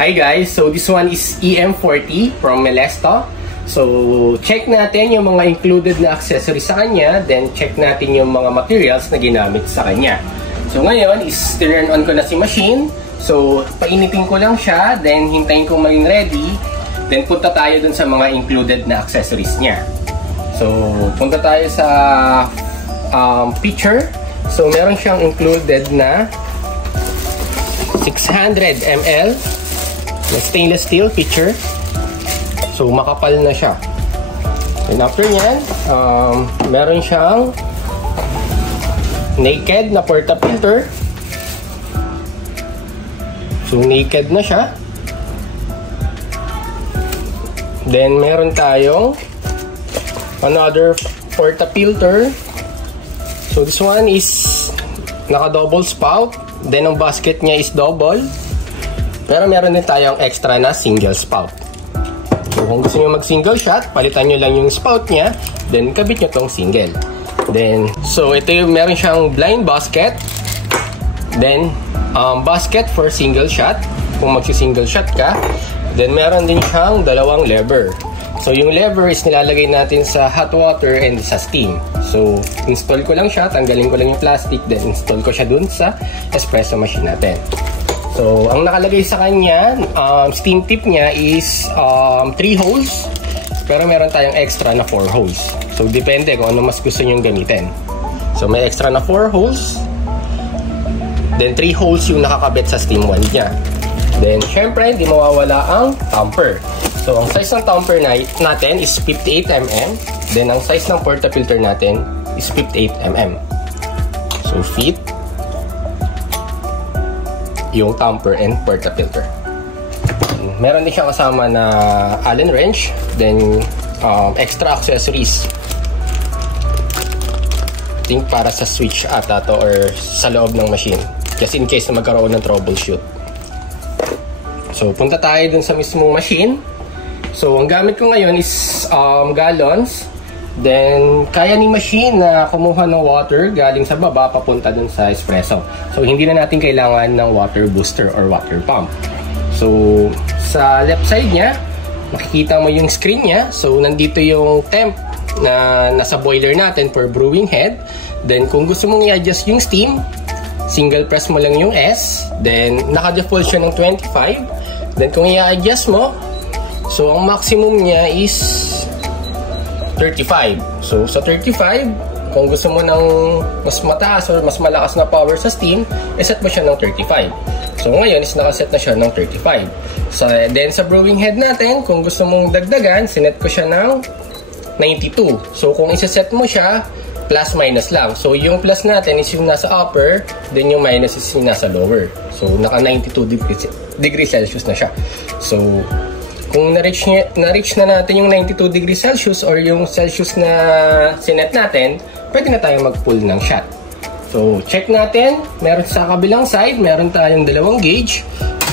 Hi guys, so this one is EM40 from Melesto. So check natin yung mga included na accessories sa kanya, then check natin yung mga materials na ginamit sa kanya. So ngayon is turn on ko na si machine. So painitin ko lang siya, then hintayin kong maging ready. Then punta tayo dun sa mga included na accessories niya. So punta tayo sa picture. So meron siyang included na 600 ml na stainless steel pitcher. So makapal na siya. And after nyan, meron siyang naked na portafilter. So naked na siya. Then meron tayong another portafilter. So this one is naka double spout. Then ang basket niya is double. Pero meron din tayong extra na single spout. So kung gusto niyo mag single shot, palitan niyo lang yung spout niya, then kabit niyo tong single. Then so ito yung meron siyang blind basket. Then basket for single shot kung magsi-single shot ka. Then meron din siyang dalawang lever. So yung lever is nilalagay natin sa hot water and sa steam. So install ko lang siya, tanggalin ko lang yung plastic, then install ko siya dun sa espresso machine natin. So ang nakalagay sa kanya, steam tip niya is 3 holes, pero meron tayong extra na 4 holes. So depende kung ano mas gusto nyong gamitin. So may extra na 4 holes, then 3 holes yung nakakabit sa steam wand niya. Then syempre hindi mawawala ang tamper. So, ang size ng tamper natin is 58 mm. Then, ang size ng portafilter natin is 58 mm. So, fit yung tamper and portafilter. Meron din siyang kasama na Allen wrench. Then, extra accessories. I think para sa switch ata to or sa loob ng machine. Just in case na magkaroon ng troubleshoot. So, punta tayo dun sa mismong machine. So, ang gamit ko ngayon is gallons. Then, kaya ni machine na kumuha ng water galing sa baba papunta dun sa espresso. So, hindi na natin kailangan ng water booster or water pump. So, sa left side niya, makikita mo yung screen niya. So, nandito yung temp na nasa boiler natin for brewing head. Then, kung gusto mong i-adjust yung steam, single press mo lang yung S. Then, naka-default siya ng 25. Then, kung i-adjust mo, so, ang maximum niya is 35. So, sa 35, kung gusto mo ng mas mataas or mas malakas na power sa steam, iset mo siya ng 35. So, ngayon is nakaset na siya ng 35. So, then sa brewing head natin, kung gusto mong dagdagan, sinet ko siya ng 92. So, kung iseset mo siya, plus minus lang. So, yung plus natin is yung nasa upper, then yung minus is yung nasa lower. So, naka 92 degrees Celsius na siya. So, kung na-reach na natin yung 92 degrees Celsius or yung Celsius na sinet natin, pwede na tayong mag-pull ng shot. So, check natin. Meron sa kabilang side, meron tayong dalawang gauge.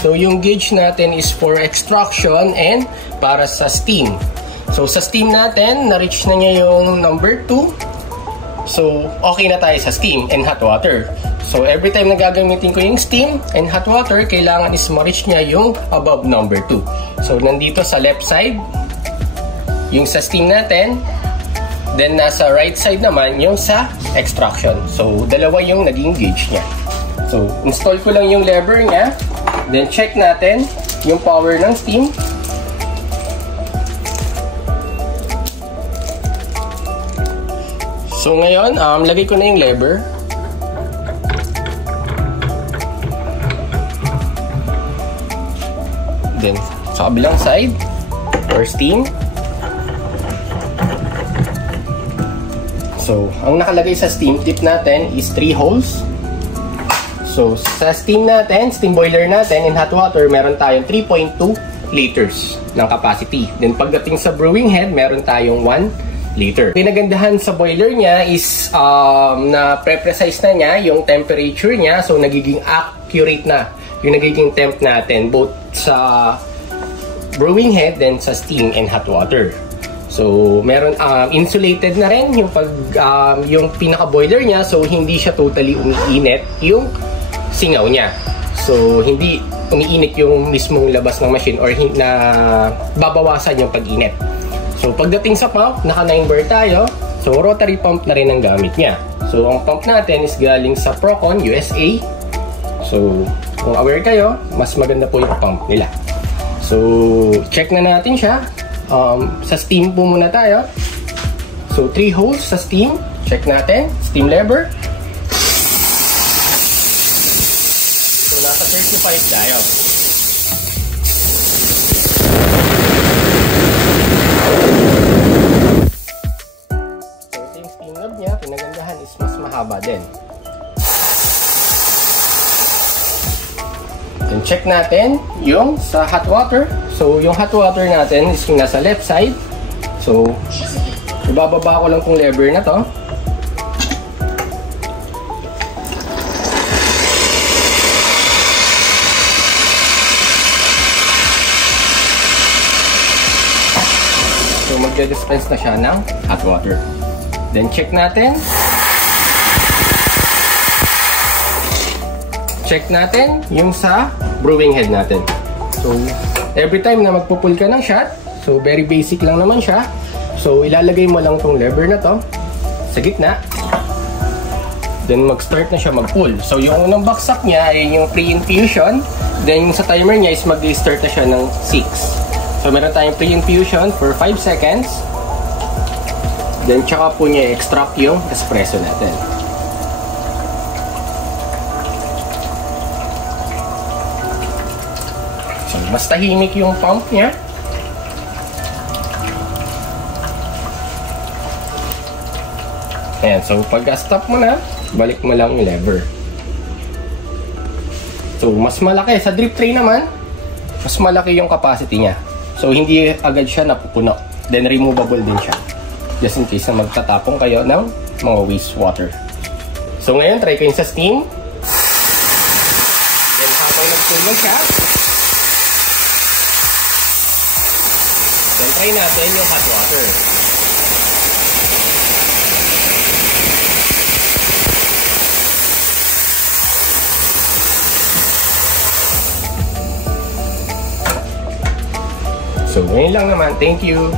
So, yung gauge natin is for extraction and para sa steam. So, sa steam natin, na-reach na niya yung number 2. So, okay na tayo sa steam and hot water. So, every time na gagamitin ko yung steam and hot water, kailangan is ma-reach niya yung above number 2. So, nandito sa left side, yung sa steam natin. Then, nasa right side naman, yung sa extraction. So, dalawa yung naging gauge niya. So, install ko lang yung lever niya. Then, check natin yung power ng steam. So, ngayon, lagay ko na yung lever. Then, sa kabilang side, for steam. So, ang nakalagay sa steam tip natin is 3 holes. So, sa steam natin, steam boiler natin, in hot water, meron tayong 3.2 liters ng capacity. Then, pagdating sa brewing head, meron tayong 1 liter. Pinagandahan sa boiler niya is na pre-precise na niya yung temperature niya. So, nagiging accurate na yung nagiging temp natin both sa brewing head then sa steam and hot water. So, meron insulated na rin yung yung pinaka-boiler niya, so hindi siya totally umiinit yung singaw niya. So, hindi umiinit yung mismong labas ng machine or na babawasan yung pag-init. So pagdating sa pump, naka 9 bar tayo. So rotary pump na rin ang gamit niya. So ang pump natin is galing sa Procon USA. So kung aware kayo, mas maganda po yung pump nila. So check na natin siya. Sa steam po muna tayo. So 3 holes sa steam. Check natin. Steam lever. So nasa 35 tayo. Niya, pinagandahan is mas mahaba din. Then check natin yung sa hot water. So yung hot water natin is yung nasa left side. So ibababa ko lang tong lever na to. So magde-dispense na siya ng hot water. Then check natin. Check natin yung sa brewing head natin. So every time na magpupul ka ng shot, so very basic lang naman siya. So ilalagay mo lang tong lever na to sa gitna. Then mag-start na siya mag-pull. So yung unang baksak niya ay yung pre-infusion. Then yung sa timer niya is mag-start na siya ng 6. So meron tayong pre-infusion for 5 seconds. Then, tsaka po niya extract yung espresso natin. So, mas tahimik yung pump niya. Ayan, so pag-stop mo na, balik mo lang yung lever. So, mas malaki. Sa drip tray naman, mas malaki yung capacity niya. So, hindi agad siya napupuno. Then, removable din siya. Just in case na magtatapong kayo ng mga wastewater. So ngayon, try ko yung sa steam. Then habang nag-cool siya, then try natin yung hot water. So ngayon lang naman. Thank you!